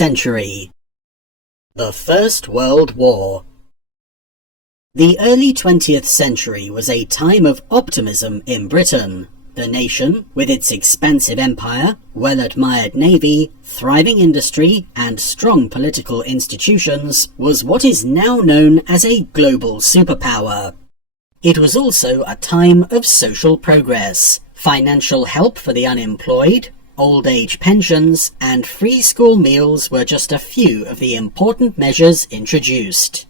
century. The First World War. The early 20th century was a time of optimism in Britain. The nation, with its expansive empire, well-admired navy, thriving industry, and strong political institutions, was what is now known as a global superpower. It was also a time of social progress, financial help for the unemployed, old age pensions, and free school meals were just a few of the important measures introduced.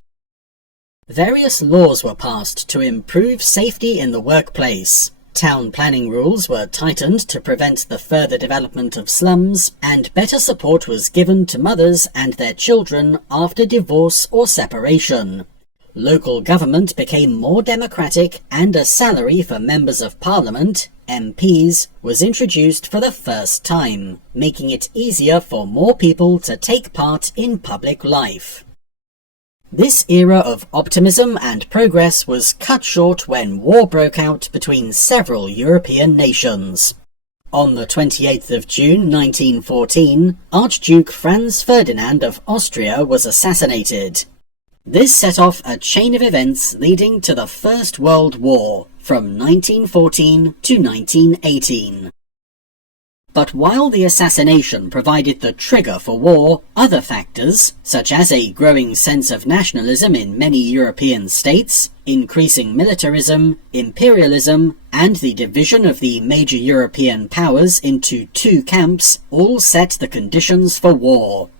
Various laws were passed to improve safety in the workplace. Town planning rules were tightened to prevent the further development of slums, and better support was given to mothers and their children after divorce or separation. Local government became more democratic, and a salary for members of parliament, MPs, was introduced for the first time, making it easier for more people to take part in public life. This era of optimism and progress was cut short when war broke out between several European nations. On the 28th of June 1914, Archduke Franz Ferdinand of Austria was assassinated. This set off a chain of events leading to the First World War, from 1914 to 1918. But while the assassination provided the trigger for war, other factors, such as a growing sense of nationalism in many European states, increasing militarism, imperialism, and the division of the major European powers into two camps, all set the conditions for war.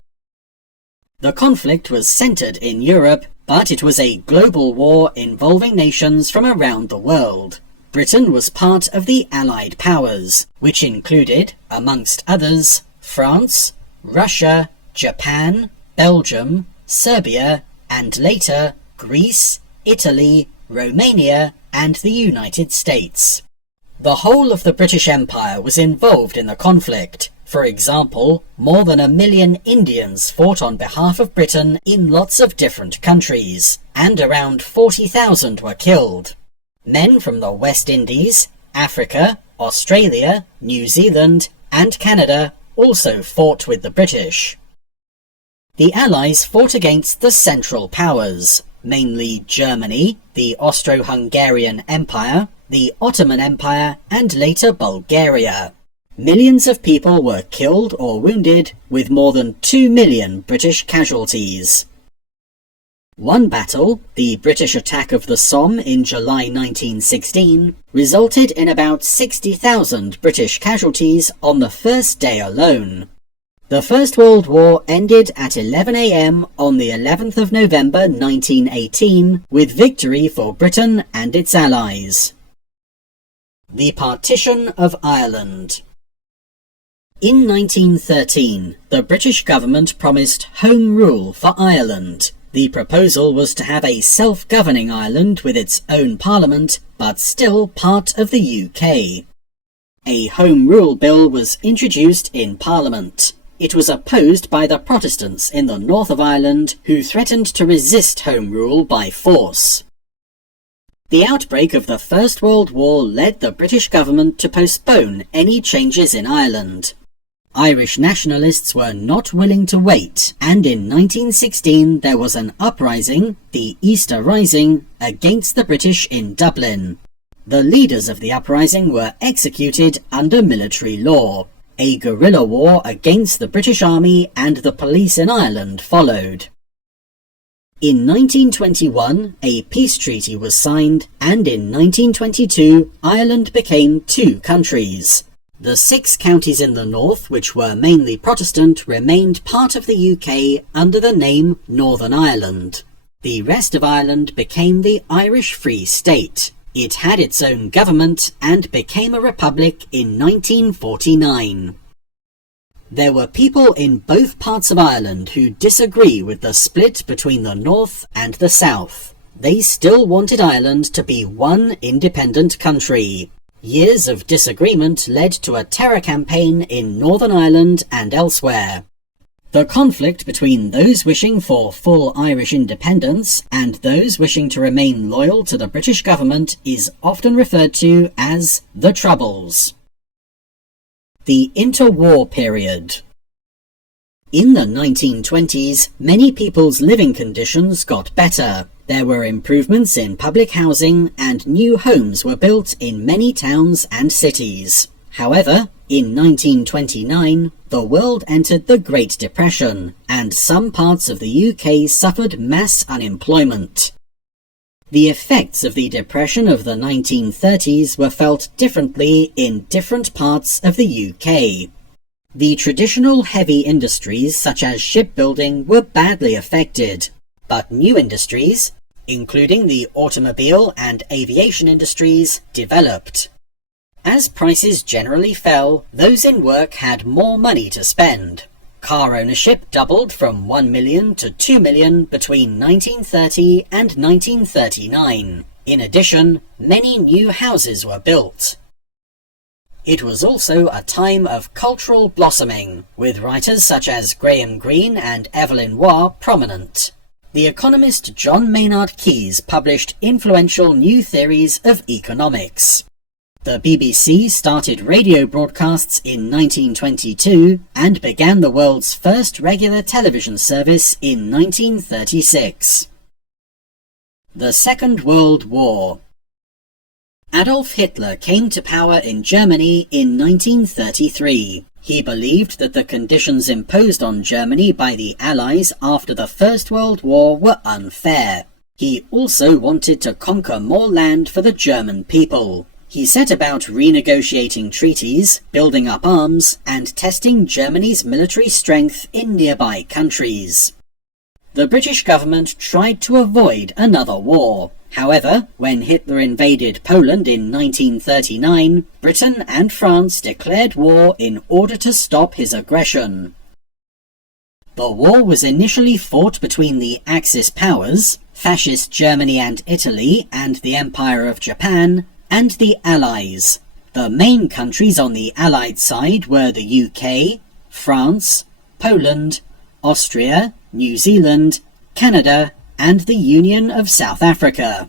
The conflict was centered in Europe, but it was a global war involving nations from around the world. Britain was part of the Allied powers, which included, amongst others, France, Russia, Japan, Belgium, Serbia, and later Greece, Italy, Romania, and the United States. The whole of the British Empire was involved in the conflict. For example, more than 1 million Indians fought on behalf of Britain in lots of different countries, and around 40,000 were killed. Men from the West Indies, Africa, Australia, New Zealand, and Canada also fought with the British. The Allies fought against the Central Powers, mainly Germany, the Austro-Hungarian Empire, the Ottoman Empire, and later Bulgaria. Millions of people were killed or wounded, with more than 2 million British casualties. One battle, the British attack of the Somme in July 1916, resulted in about 60,000 British casualties on the first day alone. The First World War ended at 11 a.m. on the 11th of November 1918, with victory for Britain and its allies. The Partition of Ireland. In 1913, the British government promised Home Rule for Ireland. The proposal was to have a self-governing Ireland with its own parliament, but still part of the UK. A Home Rule Bill was introduced in Parliament. It was opposed by the Protestants in the north of Ireland, who threatened to resist Home Rule by force. The outbreak of the First World War led the British government to postpone any changes in Ireland. Irish nationalists were not willing to wait, and in 1916 there was an uprising, the Easter Rising, against the British in Dublin. The leaders of the uprising were executed under military law. A guerrilla war against the British Army and the police in Ireland followed. In 1921, a peace treaty was signed, and in 1922, Ireland became two countries. The 6 counties in the north, which were mainly Protestant, remained part of the UK under the name Northern Ireland. The rest of Ireland became the Irish Free State. It had its own government and became a republic in 1949. There were people in both parts of Ireland who disagree with the split between the north and the south. They still wanted Ireland to be one independent country. Years of disagreement led to a terror campaign in Northern Ireland and elsewhere. The conflict between those wishing for full Irish independence and those wishing to remain loyal to the British government is often referred to as the Troubles. The interwar period. In the 1920s, many people's living conditions got better. There were improvements in public housing and new homes were built in many towns and cities. However, in 1929, the world entered the Great Depression, and some parts of the UK suffered mass unemployment. The effects of the Depression of the 1930s were felt differently in different parts of the UK. The traditional heavy industries such as shipbuilding were badly affected, but new industries, including the automobile and aviation industries, developed. As prices generally fell, those in work had more money to spend. Car ownership doubled from 1 million to 2 million between 1930 and 1939. In addition, many new houses were built. It was also a time of cultural blossoming, with writers such as Graham Greene and Evelyn Waugh prominent. The economist John Maynard Keynes published influential new theories of economics. The BBC started radio broadcasts in 1922 and began the world's first regular television service in 1936. The Second World War. Adolf Hitler came to power in Germany in 1933. He believed that the conditions imposed on Germany by the Allies after the First World War were unfair. He also wanted to conquer more land for the German people. He set about renegotiating treaties, building up arms, and testing Germany's military strength in nearby countries. The British government tried to avoid another war. However, when Hitler invaded Poland in 1939, Britain and France declared war in order to stop his aggression. The war was initially fought between the Axis powers, Fascist Germany and Italy and the Empire of Japan, and the Allies. The main countries on the Allied side were the UK, France, Poland, Austria, New Zealand, Canada, and the Union of South Africa.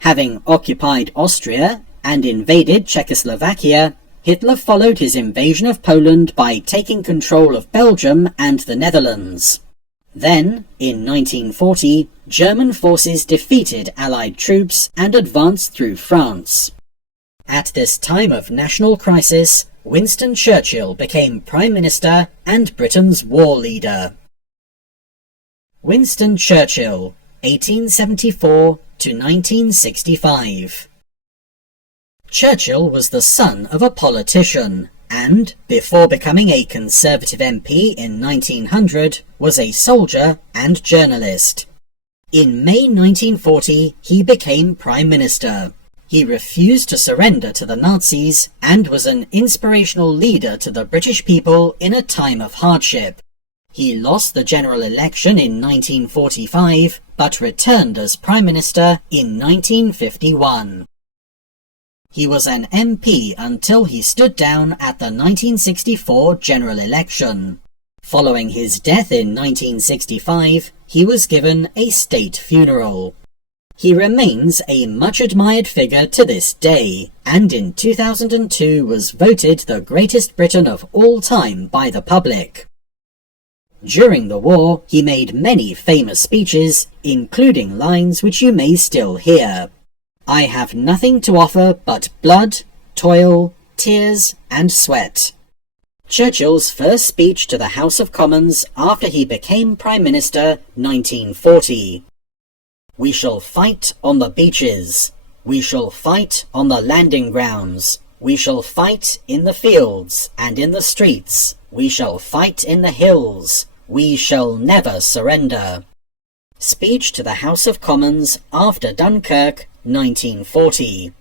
Having occupied Austria and invaded Czechoslovakia, Hitler followed his invasion of Poland by taking control of Belgium and the Netherlands. Then, in 1940, German forces defeated Allied troops and advanced through France. At this time of national crisis, Winston Churchill became Prime Minister and Britain's war leader. Winston Churchill, 1874 to 1965. Churchill was the son of a politician and, before becoming a Conservative MP in 1900, was a soldier and journalist. In May 1940, he became Prime Minister. He refused to surrender to the Nazis and was an inspirational leader to the British people in a time of hardship. He lost the general election in 1945, but returned as Prime Minister in 1951. He was an MP until he stood down at the 1964 general election. Following his death in 1965, he was given a state funeral. He remains a much-admired figure to this day, and in 2002 was voted the greatest Briton of all time by the public. During the war, he made many famous speeches, including lines which you may still hear. "I have nothing to offer but blood, toil, tears, and sweat." Churchill's first speech to the House of Commons after he became Prime Minister, 1940. "We shall fight on the beaches. We shall fight on the landing grounds. We shall fight in the fields and in the streets. We shall fight in the hills. We shall never surrender." Speech to the House of Commons after Dunkirk, 1940.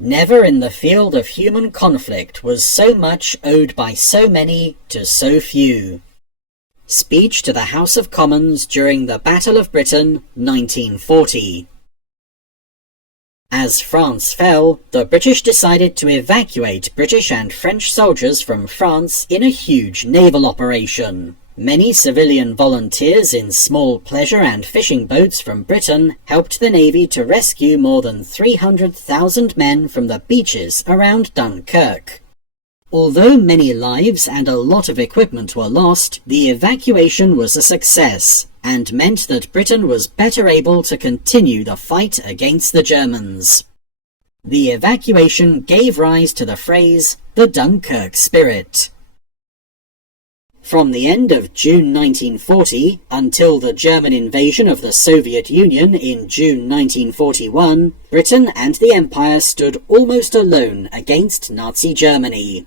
Never in the field of human conflict was so much owed by so many to so few. Speech to the House of Commons during the Battle of Britain, 1940. As France fell, the British decided to evacuate British and French soldiers from France in a huge naval operation. Many civilian volunteers in small pleasure and fishing boats from Britain helped the Navy to rescue more than 300,000 men from the beaches around Dunkirk. Although many lives and a lot of equipment were lost, the evacuation was a success and meant that Britain was better able to continue the fight against the Germans. The evacuation gave rise to the phrase, the Dunkirk spirit. From the end of June 1940 until the German invasion of the Soviet Union in June 1941, Britain and the Empire stood almost alone against Nazi Germany.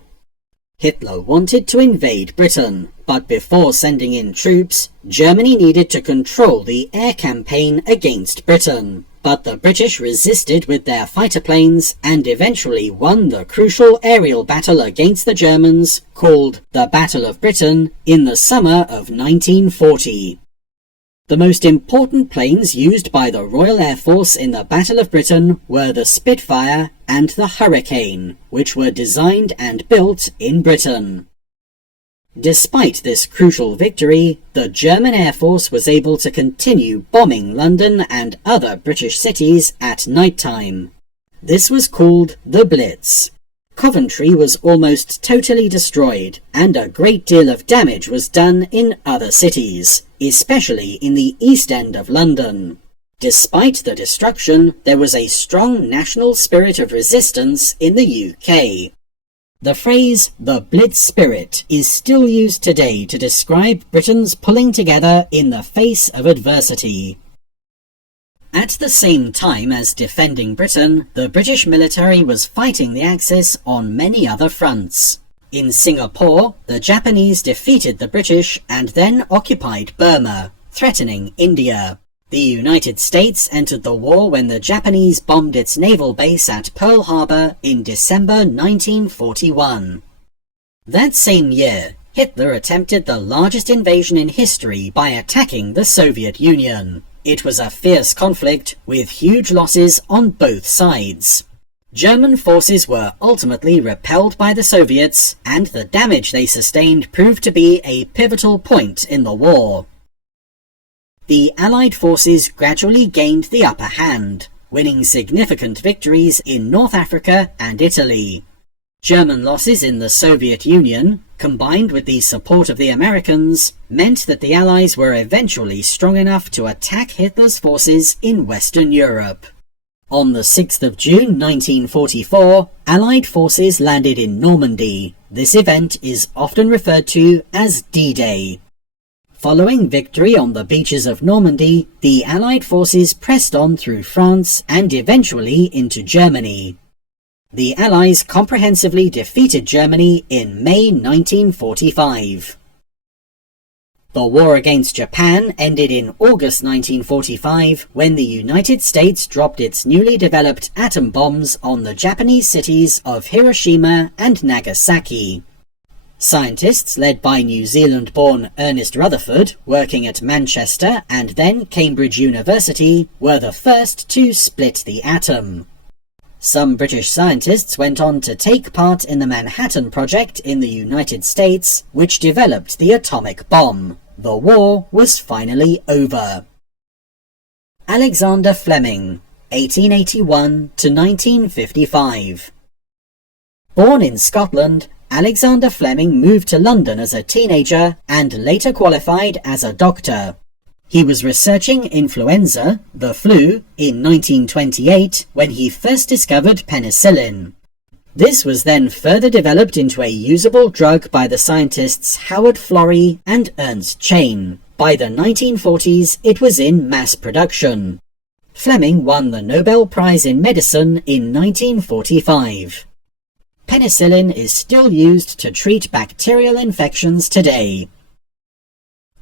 Hitler wanted to invade Britain, but before sending in troops, Germany needed to control the air campaign against Britain. But the British resisted with their fighter planes and eventually won the crucial aerial battle against the Germans, called the Battle of Britain, in the summer of 1940. The most important planes used by the Royal Air Force in the Battle of Britain were the Spitfire and the Hurricane, which were designed and built in Britain. Despite this crucial victory, the German Air Force was able to continue bombing London and other British cities at night time. This was called the Blitz. Coventry was almost totally destroyed, and a great deal of damage was done in other cities, especially in the East End of London. Despite the destruction, there was a strong national spirit of resistance in the UK. The phrase, the Blitz spirit, is still used today to describe Britain's pulling together in the face of adversity. At the same time as defending Britain, the British military was fighting the Axis on many other fronts. In Singapore, the Japanese defeated the British and then occupied Burma, threatening India. The United States entered the war when the Japanese bombed its naval base at Pearl Harbor in December 1941. That same year, Hitler attempted the largest invasion in history by attacking the Soviet Union. It was a fierce conflict with huge losses on both sides. German forces were ultimately repelled by the Soviets, and the damage they sustained proved to be a pivotal point in the war. The Allied forces gradually gained the upper hand, winning significant victories in North Africa and Italy. German losses in the Soviet Union, combined with the support of the Americans, meant that the Allies were eventually strong enough to attack Hitler's forces in Western Europe. On the 6th of June 1944, Allied forces landed in Normandy. This event is often referred to as D-Day. Following victory on the beaches of Normandy, the Allied forces pressed on through France and eventually into Germany. The Allies comprehensively defeated Germany in May 1945. The war against Japan ended in August 1945 when the United States dropped its newly developed atom bombs on the Japanese cities of Hiroshima and Nagasaki. Scientists led by New Zealand-born Ernest Rutherford, working at Manchester and then Cambridge University, were the first to split the atom. Some British scientists went on to take part in the Manhattan Project in the United States, which developed the atomic bomb. The war was finally over. Alexander Fleming, 1881 to 1955. Born in Scotland, Alexander Fleming moved to London as a teenager and later qualified as a doctor. He was researching influenza, the flu, in 1928 when he first discovered penicillin. This was then further developed into a usable drug by the scientists Howard Florey and Ernst Chain. By the 1940s, it was in mass production. Fleming won the Nobel Prize in Medicine in 1945. Penicillin is still used to treat bacterial infections today.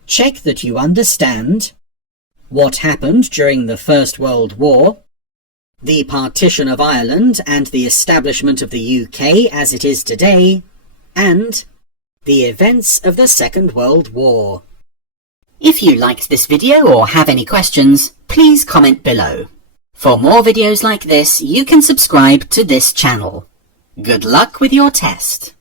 Check that you understand what happened during the First World War, the partition of Ireland and the establishment of the UK as it is today, and the events of the Second World War. If you liked this video or have any questions, please comment below. For more videos like this, you can subscribe to this channel. Good luck with your test.